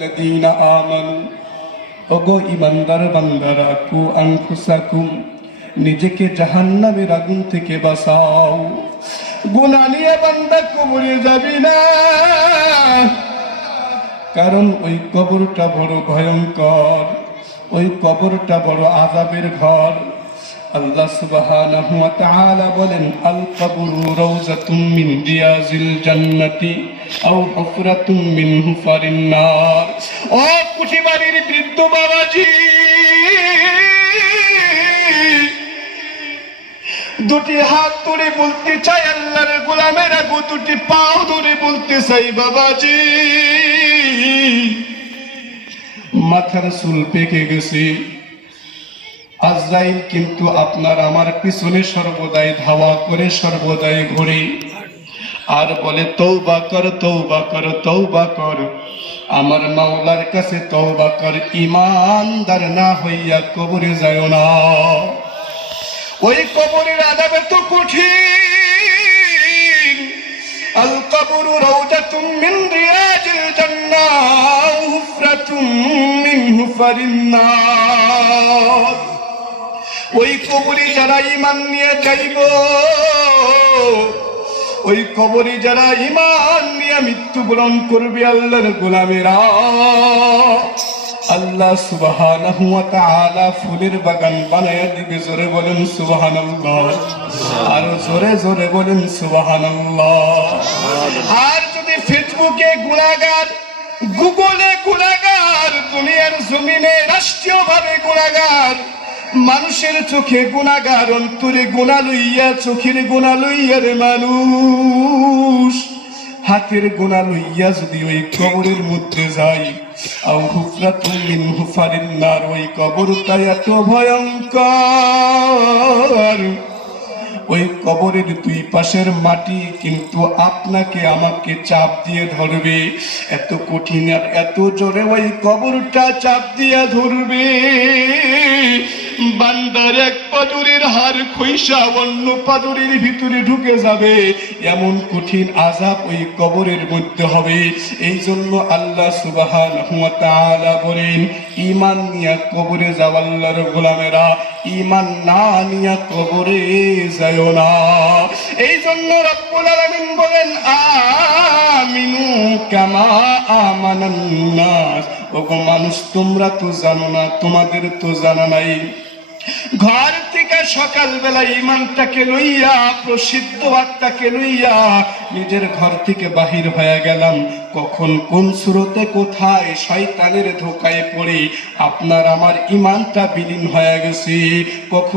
আল্লাযীনা আমানু, ওগো ঈমানদার বান্দারা, কু আনফুসাকুম, নিজেকে জাহান্নামের আগুন থেকে বাঁচাও। গুনাহ নিয়ে বান্দা কবরে যাবি না, কারণ ওই কবরটা বড় ভয়ঙ্কর, ওই কবরটা বড় আযাবের ঘর। আল্লাহ সুবহানাহু ওয়া তাআলা বলেন, আল কবরু রাউযাতুম মিন রিয়াজিল জান্নাতি আও হুফরাতুম মিন হুফারিন নার। ও কুঠিবাড়ির বৃদ্ধ বাবাজি, দুটি হাত ধরে বলতে চাই আল্লাহর গোলামেরা গো, দুটি পাও ধরে বলতে চাই বাবাজি, মাথার চুল পেকে গেছে। আজরাইল কিন্তু আপনার আমার পিছনে সর্বদাই ধাওয়া করে, সর্বদাই ঘুরে আর বলে, তওবা কর, তওবা কর, তওবা কর, আমার মাওলার কাছে তওবা কর, ঈমানদার না হইয়া কবরে যায় না। ওই কবরের আযাব তো কঠিন। আল কবরু রাউযাতুম মিন রিয়াজিল জান্নাহ হুফরাতুম মিন হুফারিন নার। ওই কবরে যারা ঈমান নিয়ে যাইব, ওই কবরে যারা ঈমান নিয়ে মৃত্যুবরণ করবে আল্লাহর গোলামেরা, আল্লাহ সুবহানাহু ওয়া তাআলা ফুলের বাগান বানায়া দিবে। জোরে বলেন সুবহানাল্লাহ, আর জোরে জোরে বলেন সুবহানাল্লাহ। আর যদি ফেসবুকে গুনাহগার, গুগলে গুনাহগার, দুনিয়ার জমিনে রাষ্ট্রীয়ভাবে গুনাহগার, মানুষের চোখে গুনাহগার, অন্তরে গুনাহ লইয়া, চোখের গুনাহ লইয়া রে মানুষ, হাতের গুনাহ লইয়া যদি ওই কবরের মধ্যে যাই, আও হুফরাতুম মিন হুফারিন নার, ওই কবরটা এত ভয়ঙ্কর, ওই কবরের দুই পাশের মাটি কিন্তু আপনাকে আমাকে চাপ দিয়ে ধরবে। এত কঠিন আর এত জোরে ওই কবরটা চাপ দিয়ে ধরবে, বান্দার এক পাজরের হাড় খইসা অন্য পাজরের ভিতরে ঢুকে যাবে, এমন কঠিন আযাব ওই কবরের মধ্যে হবে। এই জন্য আল্লাহ সুবহানাহু ওয়া তাআলা বলেন, ঈমান নিয়া কবরে যাও আল্লাহর গোলামেরা, ঈমান না নিয়া কবরে যায় না। এই জন্য রব্বুল আলামিন বলেন, আমিনু কামা আমানান নাস। ওগো মানুষ, তোমরা তো জানো না, তোমাদের তো জানা নাই। ঘর থেকে সকালবেলা ঈমানটাকে লইয়া, প্রসিদ্ধ আত্মাকে লইয়া নিজের ঘর থেকে বাহির হয়ে গেলাম, কখন কোন সুরতে কোথায় শয়তানের ধোকায় পড়ে আপনার আমার ঈমানটা বিলীন হয়ে গেছে। কখন